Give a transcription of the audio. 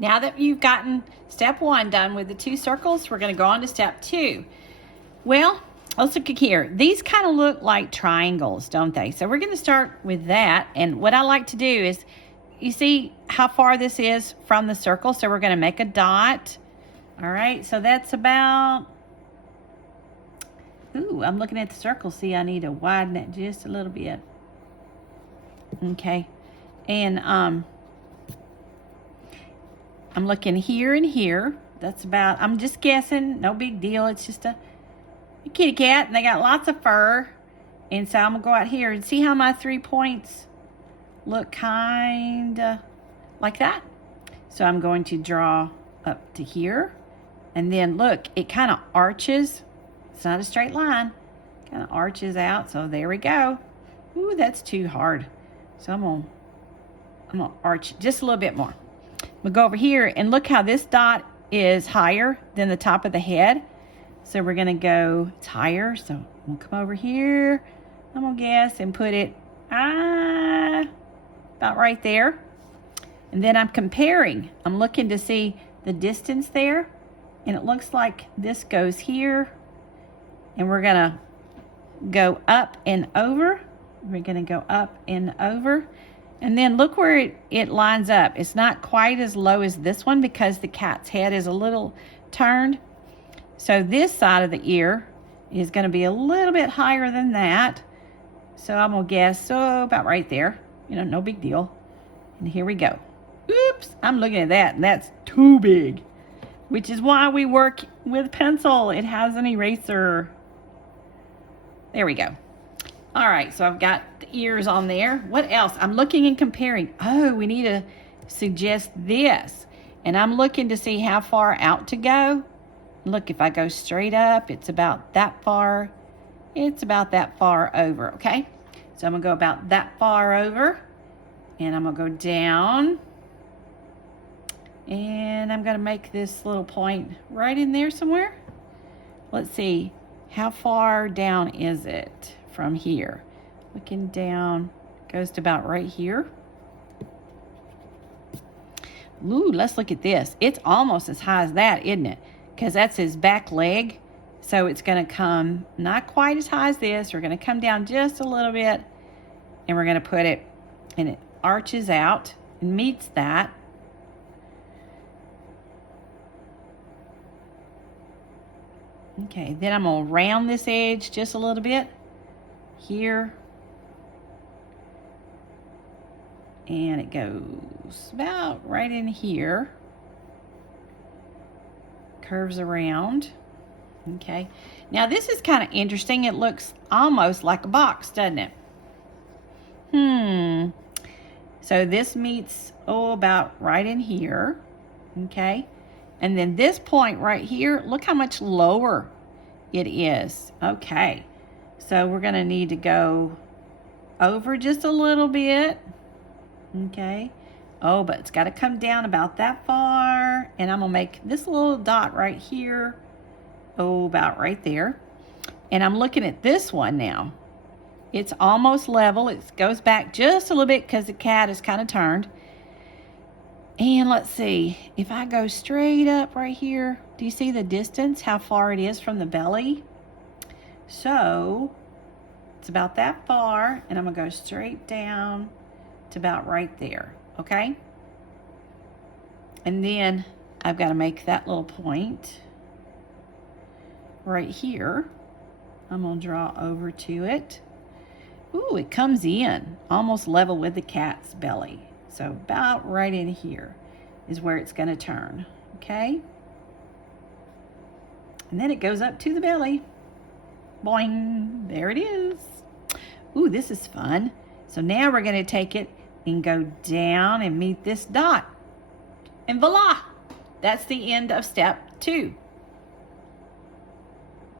now that you've gotten step 1 done with the 2 circles, we're going to go on to step 2. Well, let's look here. These kind of look like triangles, don't they? So we're going to start with that. And what I like to do is, you see how far this is from the circle? So we're going to make a dot. All right, so that's about, ooh, I'm looking at the circle. See, I need to widen it just a little bit. Okay, and I'm looking here and here. That's about, I'm just guessing, no big deal. It's just a kitty cat, and they got lots of fur. And so I'm gonna go out here and see how my 3 points look kind of like that. So I'm going to draw up to here, and then look, it kind of arches. It's not a straight line, kind of arches out. So there we go. Ooh, that's too hard. So I'm gonna arch just a little bit more. We'll go over here and look how this dot is higher than the top of the head. So we're gonna go, it's higher. So we'll come over here, I'm gonna guess, and put it about right there. And then I'm comparing. I'm looking to see the distance there. And it looks like this goes here. And we're gonna go up and over. We're gonna go up and over. And then look where it lines up. It's not quite as low as this one because the cat's head is a little turned. So this side of the ear is going to be a little bit higher than that. So I'm going to guess, so about right there. You know, no big deal. And here we go. Oops, I'm looking at that, and that's too big. Which is why we work with pencil. It has an eraser. There we go. All right, so I've got the ears on there. What else? I'm looking and comparing. Oh, we need to suggest this. And I'm looking to see how far out to go. Look, if I go straight up, it's about that far. It's about that far over, okay? So I'm going to go about that far over. And I'm going to go down. And I'm going to make this little point right in there somewhere. Let's see. How far down is it from here? Looking down, goes to about right here. Ooh, let's look at this. It's almost as high as that, isn't it? Because that's his back leg. So it's going to come not quite as high as this. We're going to come down just a little bit. And we're going to put it, and it arches out and meets that. Okay, then I'm going to round this edge just a little bit here. And it goes about right in here. Curves around. Okay, now this is kind of interesting. It looks almost like a box, doesn't it? So this meets, about right in here. Okay. And then this point right here, look how much lower it is. Okay, so we're going to need to go over just a little bit. Okay. Oh, but it's got to come down about that far. And I'm going to make this little dot right here. Oh, about right there. And I'm looking at this one now. It's almost level. It goes back just a little bit because the cat is kind of turned. And let's see, if I go straight up right here, do you see the distance, how far it is from the belly? So it's about that far, and I'm gonna go straight down to about right there, okay? And then I've got to make that little point right here. I'm gonna draw over to it. Ooh, it comes in almost level with the cat's belly. So about right in here is where it's going to turn, okay? And then it goes up to the belly. Boing, there it is. Ooh, this is fun. So now we're going to take it and go down and meet this dot. And voila, that's the end of step 2.